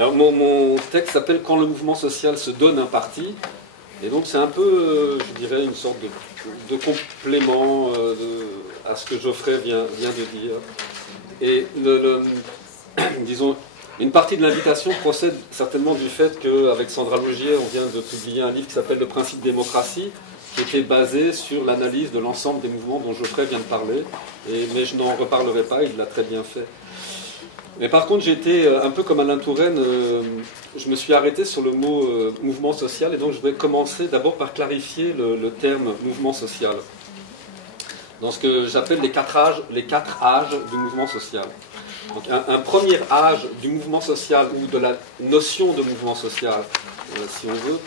Alors mon texte s'appelle « Quand le mouvement social se donne un parti ». Et donc c'est un peu, je dirais, une sorte de complément à ce que Geoffrey vient de dire. Et disons, une partie de l'invitation procède certainement du fait qu'avec Sandra Laugier, on vient de publier un livre qui s'appelle « Le principe démocratie », qui était basé sur l'analyse de l'ensemble des mouvements dont Geoffrey vient de parler. Mais je n'en reparlerai pas, il l'a très bien fait. Mais par contre, j'ai été un peu comme Alain Touraine, je me suis arrêté sur le mot mouvement social, et donc je vais commencer d'abord par clarifier le terme mouvement social, dans ce que j'appelle les quatre âges du mouvement social. Donc un premier âge du mouvement social, ou de la notion de mouvement social, si on veut,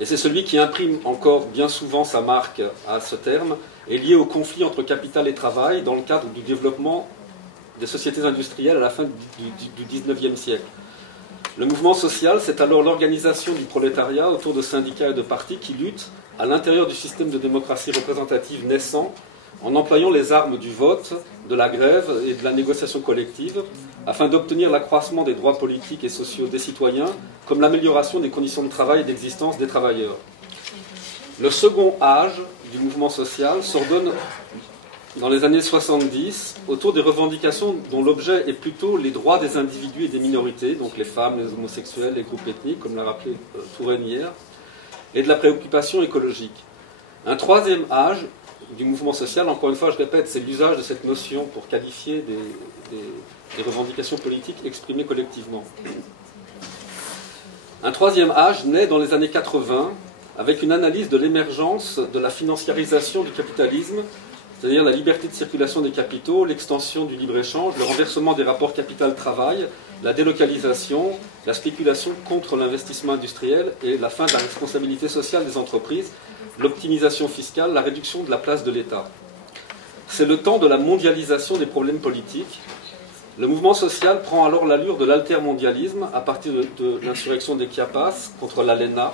et c'est celui qui imprime encore bien souvent sa marque à ce terme, est lié au conflit entre capital et travail dans le cadre du développement des sociétés industrielles à la fin du XIXe siècle. Le mouvement social, c'est alors l'organisation du prolétariat autour de syndicats et de partis qui luttent à l'intérieur du système de démocratie représentative naissant en employant les armes du vote, de la grève et de la négociation collective afin d'obtenir l'accroissement des droits politiques et sociaux des citoyens comme l'amélioration des conditions de travail et d'existence des travailleurs. Le second âge du mouvement social s'ordonne dans les années 70, autour des revendications dont l'objet est plutôt les droits des individus et des minorités, donc les femmes, les homosexuels, les groupes ethniques, comme l'a rappelé Touraine hier, et de la préoccupation écologique. Un troisième âge du mouvement social, encore une fois, je répète, c'est l'usage de cette notion pour qualifier des revendications politiques exprimées collectivement. Un troisième âge naît dans les années 80, avec une analyse de l'émergence de la financiarisation du capitalisme, c'est-à-dire la liberté de circulation des capitaux, l'extension du libre-échange, le renversement des rapports capital-travail, la délocalisation, la spéculation contre l'investissement industriel et la fin de la responsabilité sociale des entreprises, l'optimisation fiscale, la réduction de la place de l'État. C'est le temps de la mondialisation des problèmes politiques. Le mouvement social prend alors l'allure de l'altermondialisme à partir de l'insurrection des Chiapas contre l'ALENA,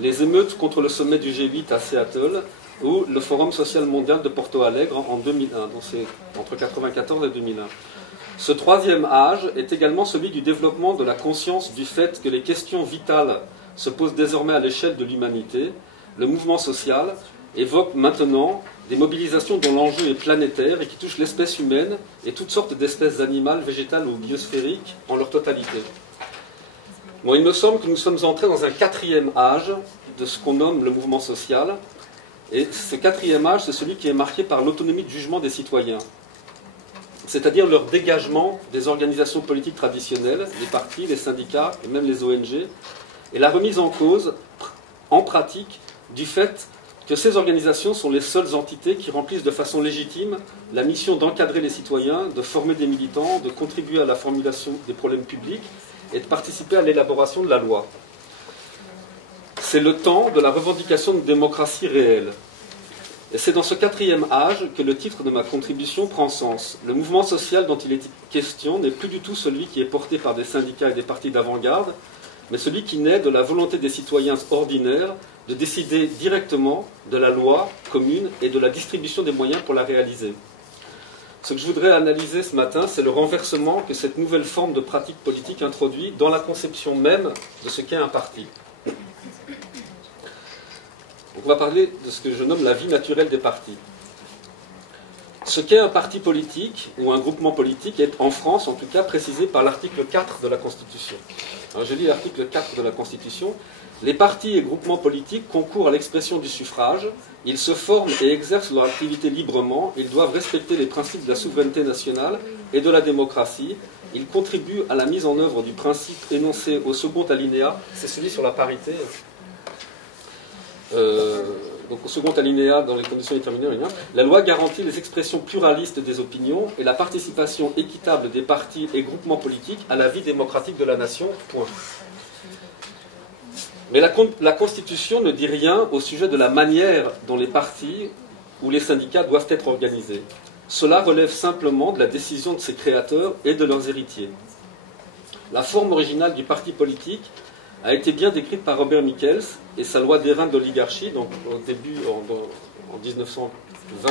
les émeutes contre le sommet du G8 à Seattle, ou le Forum social mondial de Porto Alegre en 2001, donc c'est entre 1994 et 2001. Ce troisième âge est également celui du développement de la conscience du fait que les questions vitales se posent désormais à l'échelle de l'humanité. Le mouvement social évoque maintenant des mobilisations dont l'enjeu est planétaire et qui touchent l'espèce humaine et toutes sortes d'espèces animales, végétales ou biosphériques en leur totalité. Bon, il me semble que nous sommes entrés dans un quatrième âge de ce qu'on nomme le mouvement social. Et ce quatrième âge, c'est celui qui est marqué par l'autonomie de jugement des citoyens, c'est-à-dire leur dégagement des organisations politiques traditionnelles, les partis, les syndicats et même les ONG, et la remise en cause, en pratique, du fait que ces organisations sont les seules entités qui remplissent de façon légitime la mission d'encadrer les citoyens, de former des militants, de contribuer à la formulation des problèmes publics et de participer à l'élaboration de la loi. C'est le temps de la revendication de démocratie réelle. Et c'est dans ce quatrième âge que le titre de ma contribution prend sens. Le mouvement social dont il est question n'est plus du tout celui qui est porté par des syndicats et des partis d'avant-garde, mais celui qui naît de la volonté des citoyens ordinaires de décider directement de la loi commune et de la distribution des moyens pour la réaliser. Ce que je voudrais analyser ce matin, c'est le renversement que cette nouvelle forme de pratique politique introduit dans la conception même de ce qu'est un parti. Donc on va parler de ce que je nomme la vie naturelle des partis. Ce qu'est un parti politique ou un groupement politique est en France en tout cas précisé par l'article 4 de la Constitution. Alors je lis l'article 4 de la Constitution. Les partis et groupements politiques concourent à l'expression du suffrage, ils se forment et exercent leur activité librement, ils doivent respecter les principes de la souveraineté nationale et de la démocratie, ils contribuent à la mise en œuvre du principe énoncé au second alinéa, c'est celui sur la parité. Donc au second alinéa, dans les conditions déterminées, la loi garantit les expressions pluralistes des opinions et la participation équitable des partis et groupements politiques à la vie démocratique de la nation. Point. Mais la Constitution ne dit rien au sujet de la manière dont les partis ou les syndicats doivent être organisés. Cela relève simplement de la décision de ses créateurs et de leurs héritiers. La forme originale du parti politique a été bien décrite par Robert Michels et sa loi d'airain d'oligarchie, donc au début, en 1920,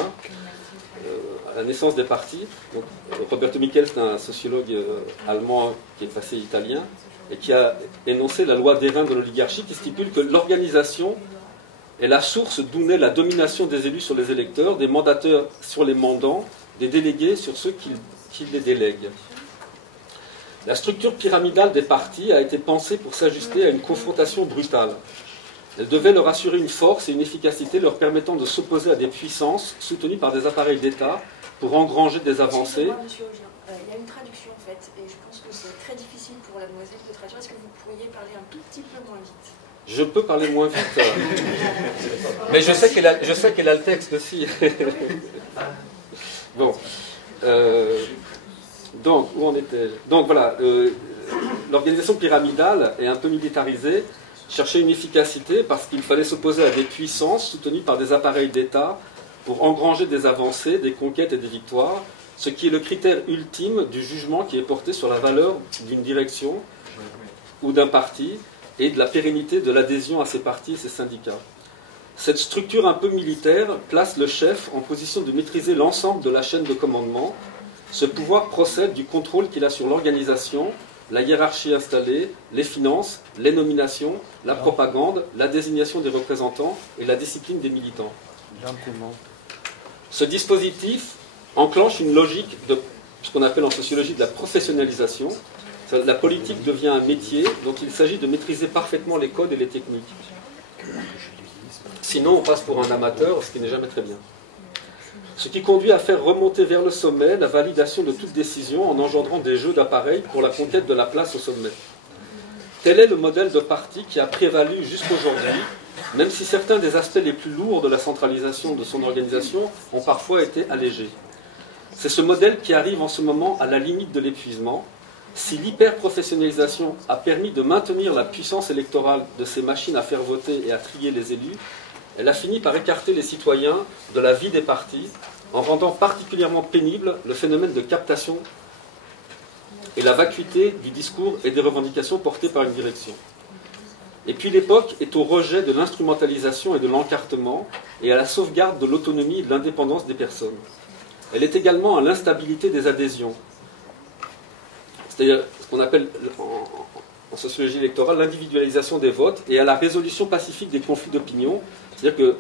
à la naissance des partis. Donc, Roberto Michels est un sociologue allemand qui est passé italien et qui a énoncé la loi d'airain de l'oligarchie qui stipule que l'organisation est la source d'où naît la domination des élus sur les électeurs, des mandateurs sur les mandants, des délégués sur ceux qui les délèguent. La structure pyramidale des partis a été pensée pour s'ajuster à une confrontation brutale. Elle devait leur assurer une force et une efficacité leur permettant de s'opposer à des puissances soutenues par des appareils d'État pour engranger des avancées. Excusez-moi, monsieur Augien, il y a une traduction en fait, et je pense que c'est très difficile pour la demoiselle de traduire. Est-ce que vous pourriez parler un tout petit peu moins vite? Je peux parler moins vite, mais je sais qu'elle a le texte aussi. Bon. Donc, où en était-je? Donc voilà, l'organisation pyramidale est un peu militarisée, cherchait une efficacité parce qu'il fallait s'opposer à des puissances soutenues par des appareils d'État pour engranger des avancées, des conquêtes et des victoires, ce qui est le critère ultime du jugement qui est porté sur la valeur d'une direction ou d'un parti et de la pérennité de l'adhésion à ces partis et ces syndicats. Cette structure un peu militaire place le chef en position de maîtriser l'ensemble de la chaîne de commandement. Ce pouvoir procède du contrôle qu'il a sur l'organisation, la hiérarchie installée, les finances, les nominations, la propagande, la désignation des représentants et la discipline des militants. Ce dispositif enclenche une logique de ce qu'on appelle en sociologie de la professionnalisation. La politique devient un métier dont il s'agit de maîtriser parfaitement les codes et les techniques. Sinon, on passe pour un amateur, ce qui n'est jamais très bien. Ce qui conduit à faire remonter vers le sommet la validation de toute décision en engendrant des jeux d'appareils pour la conquête de la place au sommet. Tel est le modèle de parti qui a prévalu jusqu'aujourd'hui, même si certains des aspects les plus lourds de la centralisation de son organisation ont parfois été allégés. C'est ce modèle qui arrive en ce moment à la limite de l'épuisement. Si l'hyper-professionnalisation a permis de maintenir la puissance électorale de ces machines à faire voter et à trier les élus, elle a fini par écarter les citoyens de la vie des partis en rendant particulièrement pénible le phénomène de captation et la vacuité du discours et des revendications portées par une direction. Et puis l'époque est au rejet de l'instrumentalisation et de l'encartement et à la sauvegarde de l'autonomie et de l'indépendance des personnes. Elle est également à l'instabilité des adhésions, c'est-à-dire ce qu'on appelle en sociologie électorale l'individualisation des votes et à la résolution pacifique des conflits d'opinion. C'est-à-dire que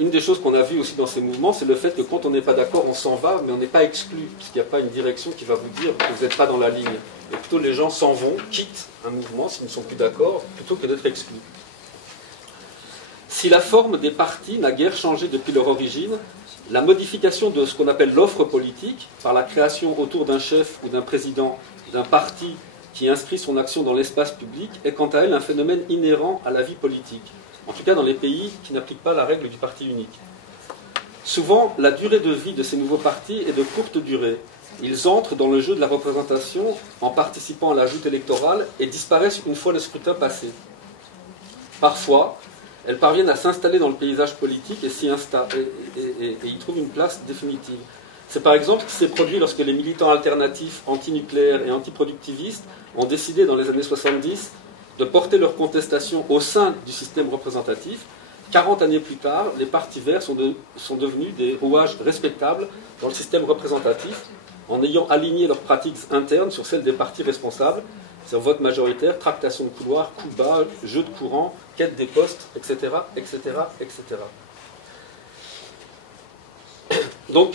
une des choses qu'on a vues aussi dans ces mouvements, c'est le fait que quand on n'est pas d'accord, on s'en va, mais on n'est pas exclu, puisqu'il n'y a pas une direction qui va vous dire que vous n'êtes pas dans la ligne. Et plutôt les gens s'en vont, quittent un mouvement s'ils ne sont plus d'accord, plutôt que d'être exclus. Si la forme des partis n'a guère changé depuis leur origine, la modification de ce qu'on appelle l'offre politique, par la création autour d'un chef ou d'un président d'un parti qui inscrit son action dans l'espace public, est quant à elle un phénomène inhérent à la vie politique. En tout cas dans les pays qui n'appliquent pas la règle du parti unique. Souvent, la durée de vie de ces nouveaux partis est de courte durée. Ils entrent dans le jeu de la représentation en participant à la joute électorale et disparaissent une fois le scrutin passé. Parfois, elles parviennent à s'installer dans le paysage politique et y trouvent une place définitive. C'est par exemple ce qui s'est produit lorsque les militants alternatifs, antinucléaires et antiproductivistes ont décidé dans les années 70 de porter leur contestation au sein du système représentatif. 40 années plus tard, les partis verts sont devenus des rouages respectables dans le système représentatif, en ayant aligné leurs pratiques internes sur celles des partis responsables, c'est vote majoritaire, tractation de couloir, coups bas, jeu de courant, quête des postes, etc., etc., etc. Donc,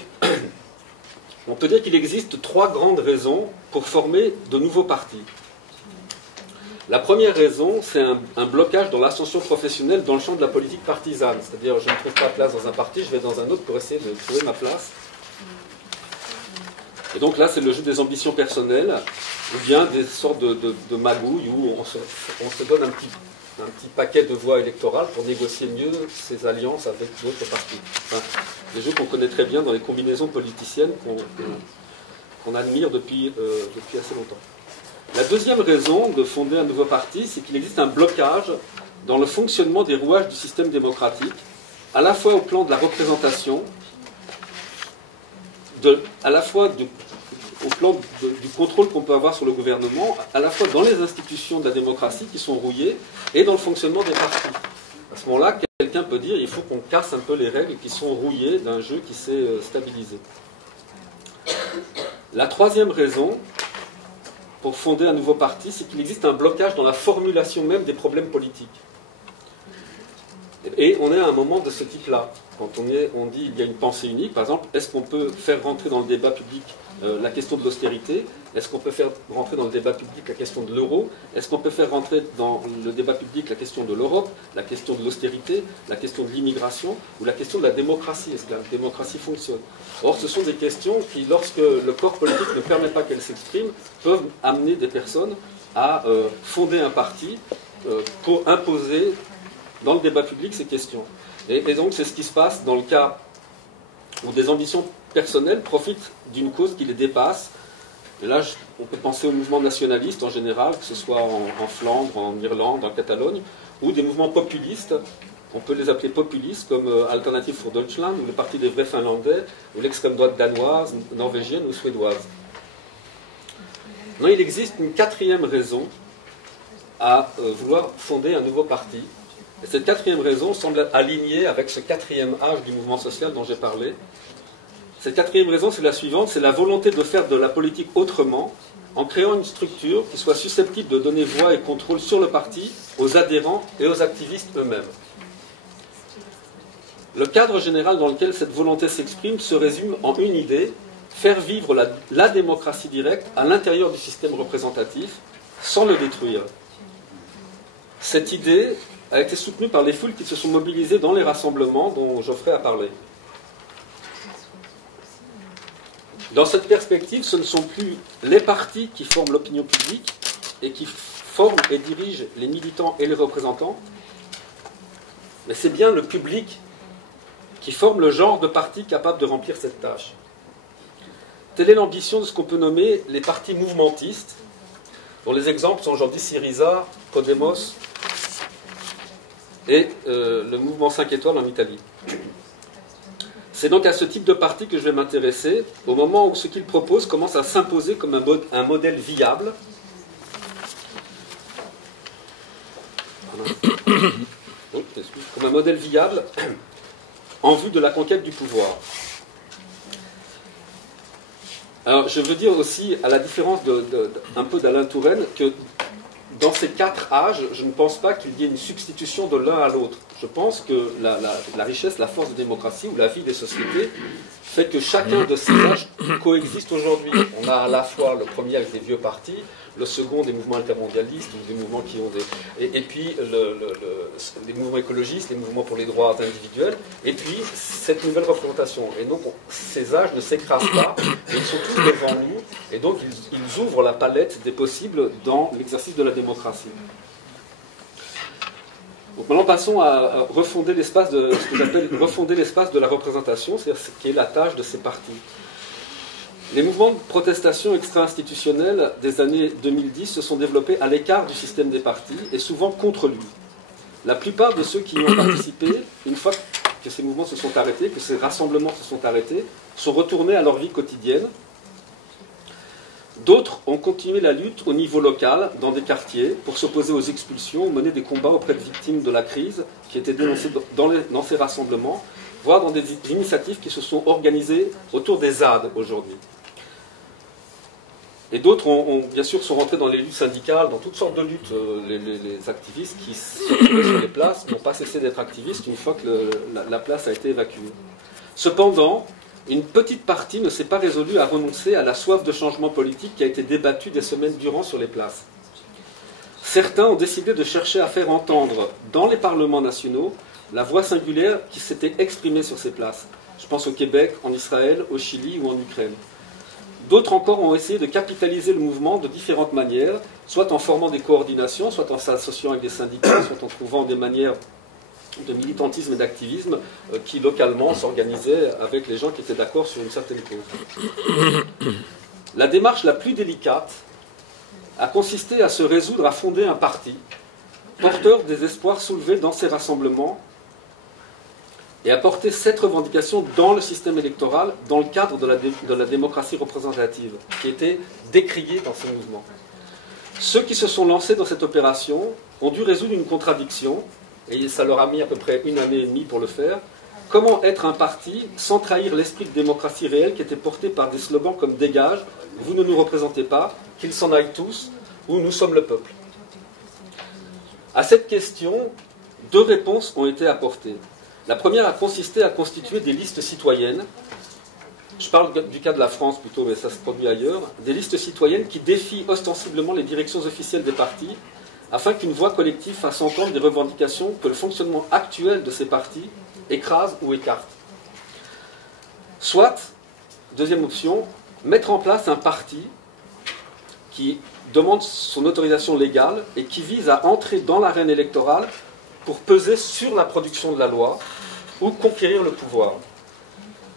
on peut dire qu'il existe 3 grandes raisons pour former de nouveaux partis. La première raison, c'est un blocage dans l'ascension professionnelle dans le champ de la politique partisane. C'est-à-dire, je ne trouve pas place dans un parti, je vais dans un autre pour essayer de trouver ma place. Et donc là, c'est le jeu des ambitions personnelles, ou bien des sortes de magouilles où on se donne un petit paquet de voix électorales pour négocier mieux ses alliances avec d'autres partis. Enfin, des jeux qu'on connaît très bien dans les combinaisons politiciennes qu'on admire depuis assez longtemps. La deuxième raison de fonder un nouveau parti, c'est qu'il existe un blocage dans le fonctionnement des rouages du système démocratique, à la fois au plan de la représentation, au plan du contrôle qu'on peut avoir sur le gouvernement, à la fois dans les institutions de la démocratie qui sont rouillées et dans le fonctionnement des partis. À ce moment-là, quelqu'un peut dire qu'il faut qu'on casse un peu les règles qui sont rouillées d'un jeu qui s'est stabilisé. La troisième raison pour fonder un nouveau parti, c'est qu'il existe un blocage dans la formulation même des problèmes politiques. Et on est à un moment de ce type-là. Quand on dit qu'il y a une pensée unique, par exemple, est-ce qu'on peut faire rentrer dans le débat public la question de l'austérité? Est-ce qu'on peut faire rentrer dans le débat public la question de l'euro? Est-ce qu'on peut faire rentrer dans le débat public la question de l'Europe, la question de l'austérité, la question de l'immigration ou la question de la démocratie? Est-ce que la démocratie fonctionne? Or, ce sont des questions qui, lorsque le corps politique ne permet pas qu'elles s'expriment, peuvent amener des personnes à fonder un parti pour imposer dans le débat public ces questions. Et donc, c'est ce qui se passe dans le cas où des ambitions personnelles profitent d'une cause qui les dépasse. Et là, on peut penser aux mouvements nationalistes en général, que ce soit en Flandre, en Irlande, en Catalogne, ou des mouvements populistes. On peut les appeler populistes, comme Alternative for Deutschland, ou le Parti des vrais Finlandais, ou l'extrême droite danoise, norvégienne ou suédoise. Non, il existe une quatrième raison à vouloir fonder un nouveau parti. Et cette quatrième raison semble alignée avec ce quatrième âge du mouvement social dont j'ai parlé. Cette quatrième raison, c'est la suivante, c'est la volonté de faire de la politique autrement, en créant une structure qui soit susceptible de donner voix et contrôle sur le parti aux adhérents et aux activistes eux-mêmes. Le cadre général dans lequel cette volonté s'exprime se résume en une idée, faire vivre la démocratie directe à l'intérieur du système représentatif, sans le détruire. Cette idée a été soutenue par les foules qui se sont mobilisées dans les rassemblements dont Geoffrey a parlé. Dans cette perspective, ce ne sont plus les partis qui forment l'opinion publique et qui forment et dirigent les militants et les représentants, mais c'est bien le public qui forme le genre de parti capable de remplir cette tâche. Telle est l'ambition de ce qu'on peut nommer les partis mouvementistes, dont les exemples sont aujourd'hui Syriza, Podemos et le mouvement 5 étoiles en Italie. C'est donc à ce type de parti que je vais m'intéresser, au moment où ce qu'il propose commence à s'imposer comme un modèle viable. Comme un modèle viable en vue de la conquête du pouvoir. Alors, je veux dire aussi, à la différence un peu d'Alain Touraine, que dans ces quatre âges, je ne pense pas qu'il y ait une substitution de l'un à l'autre. Je pense que la richesse, la force de démocratie ou la vie des sociétés fait que chacun de ces âges coexiste aujourd'hui. On a à la fois le premier avec des vieux partis, le second des mouvements intermondialistes ou des mouvements qui ont des... Et puis les mouvements écologistes, les mouvements pour les droits individuels, et puis cette nouvelle représentation. Et donc ces âges ne s'écrasent pas, ils sont tous devant nous, et donc ils ouvrent la palette des possibles dans l'exercice de la démocratie. Donc maintenant passons à refonder l'espace de ce que j'appelle refonder l'espace de la représentation, c'est-à-dire ce qui est la tâche de ces partis. Les mouvements de protestation extra-institutionnels des années 2010 se sont développés à l'écart du système des partis et souvent contre lui. La plupart de ceux qui y ont participé, une fois que ces mouvements se sont arrêtés, que ces rassemblements se sont arrêtés, sont retournés à leur vie quotidienne. D'autres ont continué la lutte au niveau local, dans des quartiers, pour s'opposer aux expulsions ou mener des combats auprès de victimes de la crise qui étaient dénoncées dans ces rassemblements, voire dans des initiatives qui se sont organisées autour des ZAD aujourd'hui. Et d'autres bien sûr sont rentrés dans les luttes syndicales, dans toutes sortes de luttes. Les activistes qui se retrouvaient sur les places n'ont pas cessé d'être activistes une fois que la place a été évacuée. Cependant, une petite partie ne s'est pas résolue à renoncer à la soif de changement politique qui a été débattue des semaines durant sur les places. Certains ont décidé de chercher à faire entendre dans les parlements nationaux la voix singulière qui s'était exprimée sur ces places. Je pense au Québec, en Israël, au Chili ou en Ukraine. D'autres encore ont essayé de capitaliser le mouvement de différentes manières, soit en formant des coordinations, soit en s'associant avec des syndicats, soit en trouvant des manières de militantisme et d'activisme qui localement s'organisaient avec les gens qui étaient d'accord sur une certaine cause. La démarche la plus délicate a consisté à se résoudre à fonder un parti, porteur des espoirs soulevés dans ces rassemblements, et a porté cette revendication dans le système électoral, dans le cadre de la démocratie représentative, qui était décriée dans ce mouvement. Ceux qui se sont lancés dans cette opération ont dû résoudre une contradiction, et ça leur a mis à peu près 1 année et demie pour le faire. Comment être un parti sans trahir l'esprit de démocratie réelle qui était porté par des slogans comme « Dégage »,« Vous ne nous représentez pas »,« Qu'ils s'en aillent tous » ou « Nous sommes le peuple ». À cette question, 2 réponses ont été apportées. La première a consisté à constituer des listes citoyennes. Je parle du cas de la France plutôt, mais ça se produit ailleurs. Des listes citoyennes qui défient ostensiblement les directions officielles des partis, afin qu'une voix collective fasse entendre des revendications que le fonctionnement actuel de ces partis écrase ou écarte. Soit, deuxième option, mettre en place un parti qui demande son autorisation légale et qui vise à entrer dans l'arène électorale pour peser sur la production de la loi ou conquérir le pouvoir.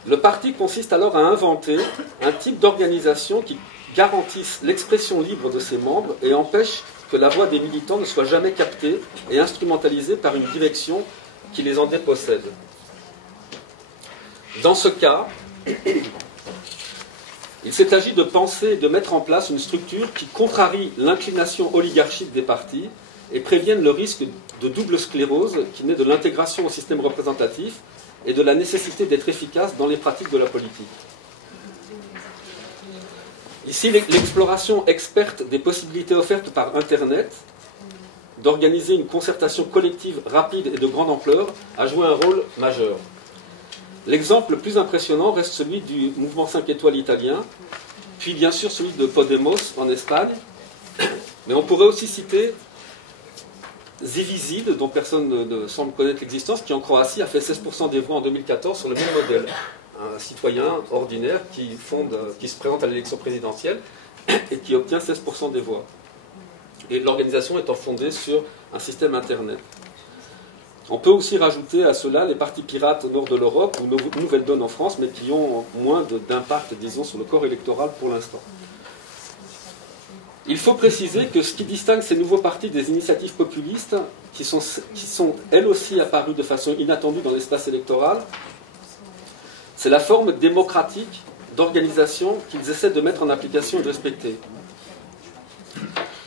Le parti consiste alors à inventer un type d'organisation qui garantisse l'expression libre de ses membres et empêche que la voix des militants ne soit jamais captée et instrumentalisée par une direction qui les en dépossède. Dans ce cas, il s'est agi de penser et de mettre en place une structure qui contrarie l'inclination oligarchique des partis et prévienne le risque de double sclérose qui naît de l'intégration au système représentatif et de la nécessité d'être efficace dans les pratiques de la politique. Ici, l'exploration experte des possibilités offertes par Internet d'organiser une concertation collective rapide et de grande ampleur a joué un rôle majeur. L'exemple le plus impressionnant reste celui du mouvement 5 étoiles italien, puis bien sûr celui de Podemos en Espagne, mais on pourrait aussi citer Zivisid, dont personne ne semble connaître l'existence, qui en Croatie a fait 16% des voix en 2014 sur le même modèle. Un citoyen ordinaire qui se présente à l'élection présidentielle et qui obtient 16% des voix. Et l'organisation étant fondée sur un système Internet. On peut aussi rajouter à cela les partis pirates au nord de l'Europe ou Nouvelle Donne en France, mais qui ont moins d'impact, disons, sur le corps électoral pour l'instant. Il faut préciser que ce qui distingue ces nouveaux partis des initiatives populistes, qui sont elles aussi apparues de façon inattendue dans l'espace électoral, c'est la forme démocratique d'organisation qu'ils essaient de mettre en application et de respecter.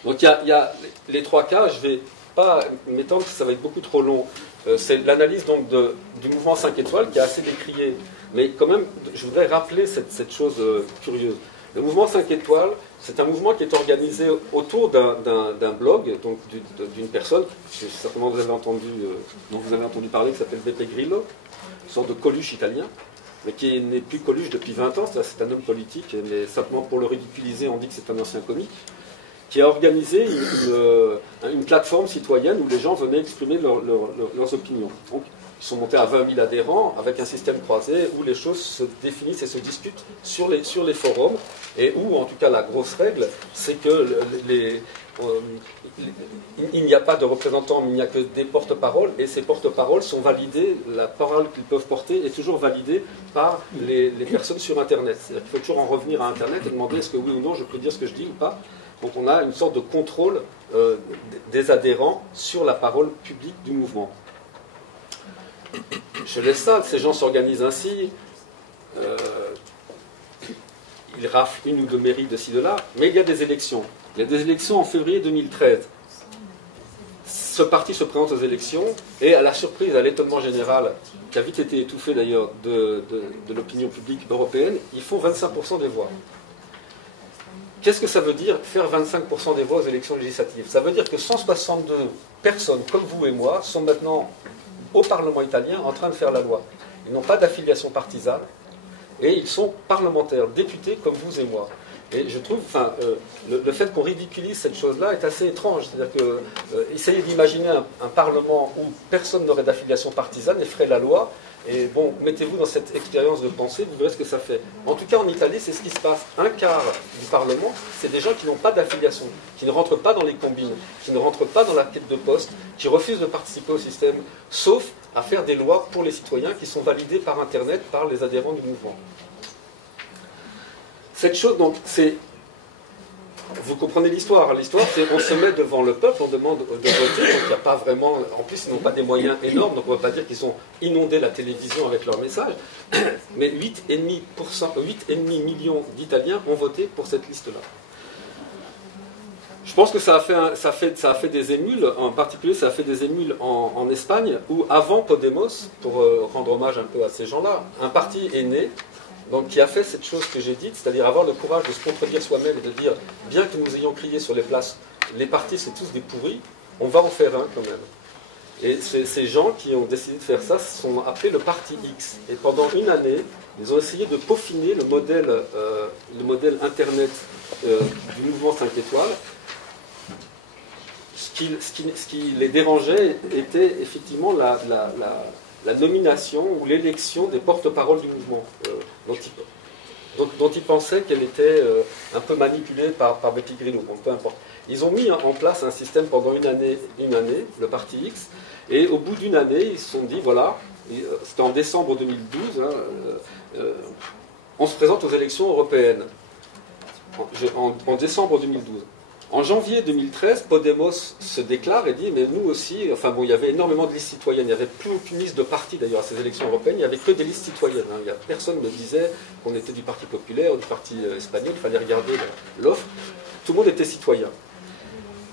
Donc il y a les 3 cas, je ne vais pas m'étendre parce que ça va être beaucoup trop long. C'est l'analyse donc du mouvement 5 étoiles qui est assez décrié, mais quand même je voudrais rappeler cette chose curieuse. Le mouvement 5 étoiles, c'est un mouvement qui est organisé autour d'un blog, donc d'une personne, que certainement vous avez entendu, dont vous avez entendu parler, qui s'appelle Beppe Grillo, une sorte de Coluche italien, mais qui n'est plus Coluche depuis 20 ans, c'est un homme politique, mais simplement pour le ridiculiser, on dit que c'est un ancien comique, qui a organisé une plateforme citoyenne où les gens venaient exprimer leurs opinions. Donc, ils sont montés à 20 000 adhérents avec un système croisé où les choses se définissent et se discutent sur les forums, et où, en tout cas, la grosse règle, c'est que il n'y a pas de représentants, il n'y a que des porte-paroles, et ces porte-paroles sont validés, la parole qu'ils peuvent porter est toujours validée par les personnes sur Internet. C'est-à-dire qu'il faut toujours en revenir à Internet et demander est-ce que oui ou non je peux dire ce que je dis ou pas. Donc on a une sorte de contrôle des adhérents sur la parole publique du mouvement. Je laisse ça, ces gens s'organisent ainsi, ils raflent 1 ou 2 mairies de ci, de là, mais il y a des élections. Il y a des élections en février 2013. Ce parti se présente aux élections, et à la surprise, à l'étonnement général, qui a vite été étouffé d'ailleurs de l'opinion publique européenne, ils font 25% des voix. Qu'est-ce que ça veut dire faire 25% des voix aux élections législatives? Ça veut dire que 162 personnes comme vous et moi sont maintenant au Parlement italien en train de faire la loi. Ils n'ont pas d'affiliation partisane et ils sont parlementaires, députés comme vous et moi. Et je trouve, le fait qu'on ridiculise cette chose-là est assez étrange. C'est-à-dire que essayez d'imaginer un Parlement où personne n'aurait d'affiliation partisane et ferait la loi. Et bon, mettez-vous dans cette expérience de pensée, vous verrez ce que ça fait. En tout cas, en Italie, c'est ce qui se passe. 1/4 du Parlement, c'est des gens qui n'ont pas d'affiliation, qui ne rentrent pas dans les combines, qui ne rentrent pas dans la quête de poste, qui refusent de participer au système, sauf à faire des lois pour les citoyens qui sont validées par Internet, par les adhérents du mouvement. Cette chose, donc, c'est vous comprenez l'histoire. L'histoire, c'est qu'on se met devant le peuple, on demande de voter, donc il n'y a pas vraiment... En plus, ils n'ont pas des moyens énormes, donc on ne va pas dire qu'ils ont inondé la télévision avec leurs messages. Mais 8,5 millions d'Italiens ont voté pour cette liste-là. Je pense que ça a fait des émules, en particulier ça a fait des émules en Espagne, où avant Podemos, pour rendre hommage un peu à ces gens-là, un parti est né, donc qui a fait cette chose que j'ai dite, c'est-à-dire avoir le courage de se contredire soi-même et de dire, bien que nous ayons crié sur les places, les partis c'est tous des pourris, on va en faire un quand même. Et ces gens qui ont décidé de faire ça se sont appelés le Parti X. Et pendant une année, ils ont essayé de peaufiner le modèle Internet du mouvement 5 étoiles. Ce qui les dérangeait était effectivement la nomination ou l'élection des porte-paroles du mouvement, dont ils pensaient qu'elle était un peu manipulée par Beppe Grillo, bon, peu importe. Ils ont mis en place un système pendant une année, le Parti X, et au bout d'une année, ils se sont dit, voilà, c'était en décembre 2012, on se présente aux élections européennes, en décembre 2012. En janvier 2013, Podemos se déclare et dit, mais nous aussi, enfin bon, il y avait énormément de listes citoyennes, il n'y avait plus aucune liste de parti d'ailleurs à ces élections européennes, il n'y avait que des listes citoyennes. Hein. Personne ne disait qu'on était du Parti populaire ou du Parti espagnol, il fallait regarder l'offre. Tout le monde était citoyen.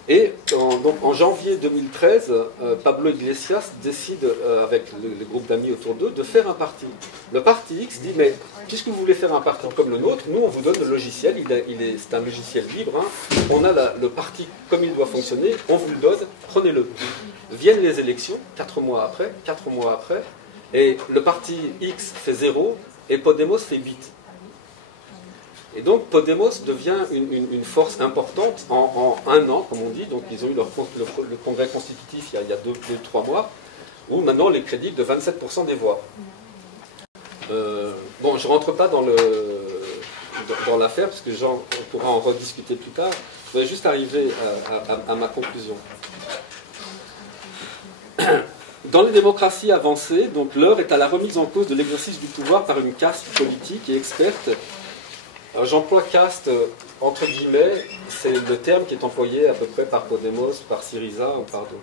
Et donc, en janvier 2013, Pablo Iglesias décide, avec le groupe d'amis autour d'eux, de faire un parti. Le Parti X dit, mais puisque vous voulez faire un parti comme le nôtre, nous on vous donne le logiciel, c'est un logiciel libre, hein. On a le parti comme il doit fonctionner, on vous le donne, prenez-le. Viennent les élections, 4 mois après, et le Parti X fait 0, et Podemos fait 8. Et donc Podemos devient une force importante en un an, comme on dit. Donc ils ont eu le congrès constitutif il y a 2-3 mois, où maintenant les crédits de 27% des voix. Bon, je ne rentre pas dans l'affaire, parce que on pourra en rediscuter plus tard. Je voudrais juste arriver à ma conclusion. Dans les démocraties avancées, donc l'heure est à la remise en cause de l'exercice du pouvoir par une caste politique et experte. J'emploie caste entre guillemets, c'est le terme qui est employé à peu près par Podemos, par Syriza, pardon.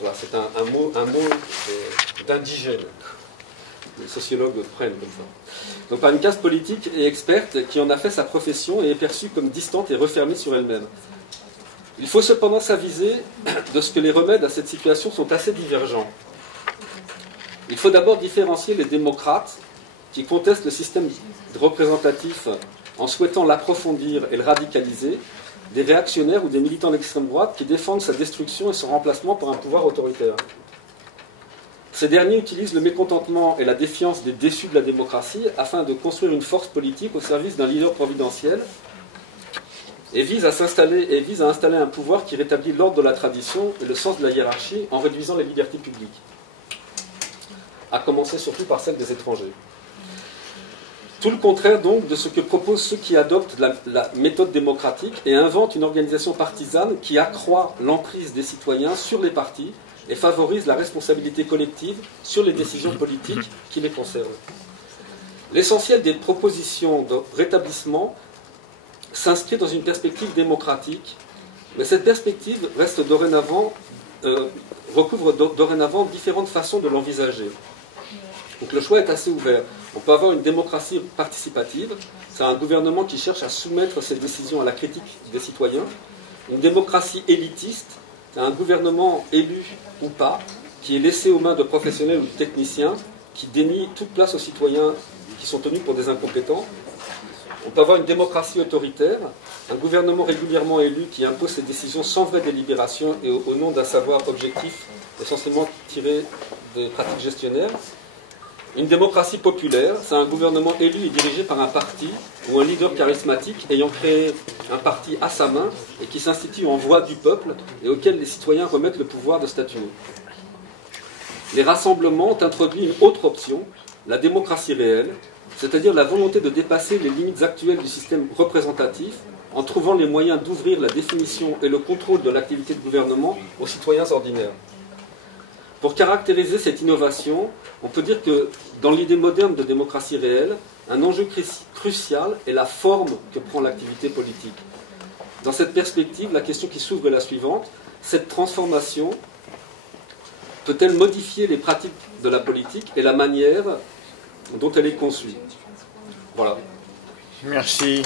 Voilà, c'est un mot d'indigène. Les sociologues le prennent comme ça. Donc par une caste politique et experte qui en a fait sa profession et est perçue comme distante et refermée sur elle-même. Il faut cependant s'aviser de ce que les remèdes à cette situation sont assez divergents. Il faut d'abord différencier les démocrates qui contestent le système représentatif en souhaitant l'approfondir et le radicaliser, des réactionnaires ou des militants d'extrême droite qui défendent sa destruction et son remplacement par un pouvoir autoritaire. Ces derniers utilisent le mécontentement et la défiance des déçus de la démocratie afin de construire une force politique au service d'un leader providentiel et visent à installer un pouvoir qui rétablit l'ordre de la tradition et le sens de la hiérarchie en réduisant les libertés publiques, à commencer surtout par celles des étrangers. Tout le contraire donc de ce que proposent ceux qui adoptent la méthode démocratique et inventent une organisation partisane qui accroît l'emprise des citoyens sur les partis et favorise la responsabilité collective sur les décisions politiques qui les concernent. L'essentiel des propositions de rétablissement s'inscrit dans une perspective démocratique, mais cette perspective recouvre dorénavant différentes façons de l'envisager. Donc le choix est assez ouvert. On peut avoir une démocratie participative, c'est un gouvernement qui cherche à soumettre ses décisions à la critique des citoyens. Une démocratie élitiste, c'est un gouvernement élu ou pas, qui est laissé aux mains de professionnels ou de techniciens, qui dénie toute place aux citoyens qui sont tenus pour des incompétents. On peut avoir une démocratie autoritaire, un gouvernement régulièrement élu qui impose ses décisions sans vraie délibération et au nom d'un savoir objectif, essentiellement tiré des pratiques gestionnaires. Une démocratie populaire, c'est un gouvernement élu et dirigé par un parti ou un leader charismatique ayant créé un parti à sa main et qui s'institue en voix du peuple et auquel les citoyens remettent le pouvoir de statuer. Les rassemblements ont introduit une autre option, la démocratie réelle, c'est-à-dire la volonté de dépasser les limites actuelles du système représentatif en trouvant les moyens d'ouvrir la définition et le contrôle de l'activité de gouvernement aux citoyens ordinaires. Pour caractériser cette innovation, on peut dire que dans l'idée moderne de démocratie réelle, un enjeu crucial est la forme que prend l'activité politique. Dans cette perspective, la question qui s'ouvre est la suivante. Cette transformation peut-elle modifier les pratiques de la politique et la manière dont elle est conçue? Voilà. Merci.